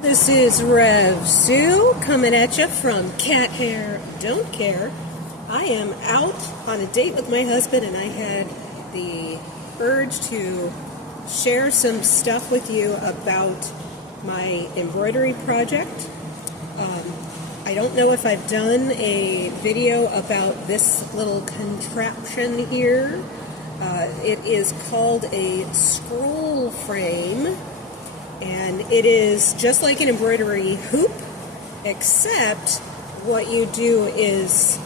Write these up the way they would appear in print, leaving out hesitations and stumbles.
This is Rev Su coming at you from Cat Hair Don't Care. I am out on a date with my husband and I had the urge to share some stuff with you about my embroidery project. I don't know if I've done a video about this little contraption here. It is called a scroll frame. And it is just like an embroidery hoop, except what you do is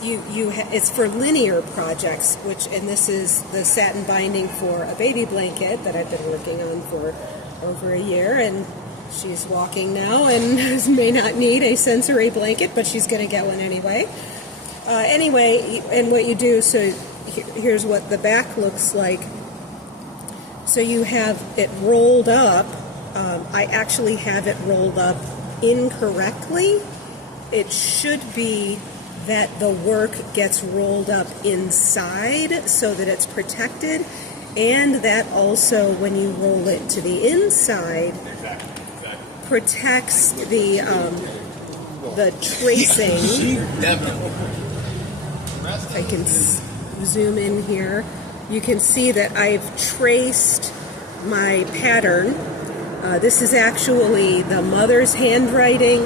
it's for linear projects, and this is the satin binding for a baby blanket that I've been working on for over a year, and she's walking now and may not need a sensory blanket, but she's going to get one anyway. And what you do, so here's what the back looks like. So you have it rolled up. I actually have it rolled up incorrectly. It should be that the work gets rolled up inside so that it's protected, and that also when you roll it to the inside protects the tracing. I can zoom in here. You can see that I've traced my pattern. This is actually the mother's handwriting,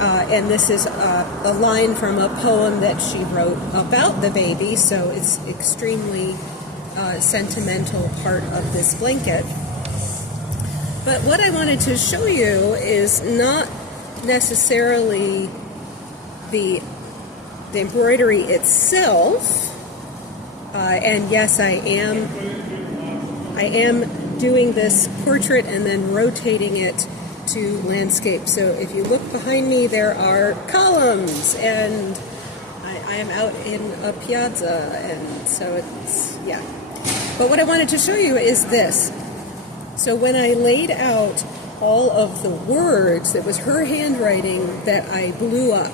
and this is a line from a poem that she wrote about the baby, so it's extremely sentimental part of this blanket. But what I wanted to show you is not necessarily the embroidery itself. And yes, I am doing this portrait and then rotating it to landscape. So if you look behind me, there are columns, and I am out in a piazza, and so it's, yeah. But what I wanted to show you is this. So when I laid out all of the words, it was her handwriting that I blew up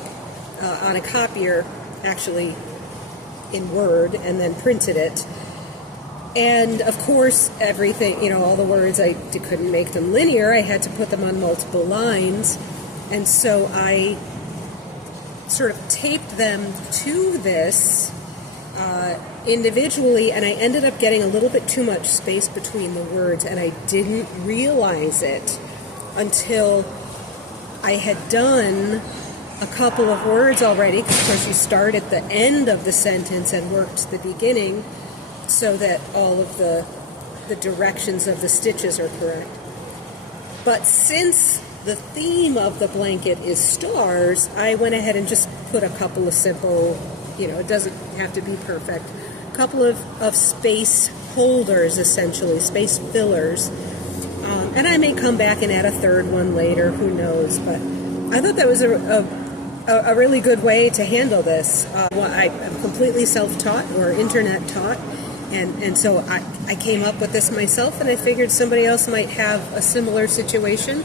on a copier, actually in Word, and then printed it. And of course, everything, all the words, I couldn't make them linear. I had to put them on multiple lines. And so I sort of taped them to this individually, and I ended up getting a little bit too much space between the words, and I didn't realize it until I had done a couple of words already, because of course you start at the end of the sentence and work to the beginning so that all of the directions of the stitches are correct. But since the theme of the blanket is stars, I went ahead and just put a couple of simple, it doesn't have to be perfect, a couple of space holders, essentially, space fillers. And I may come back and add a third one later, who knows, but I thought that was a really good way to handle this. I'm completely self-taught or internet-taught, and so I came up with this myself, and I figured somebody else might have a similar situation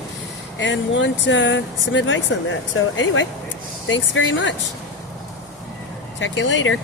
and want some advice on that. So anyway, thanks very much. Check you later.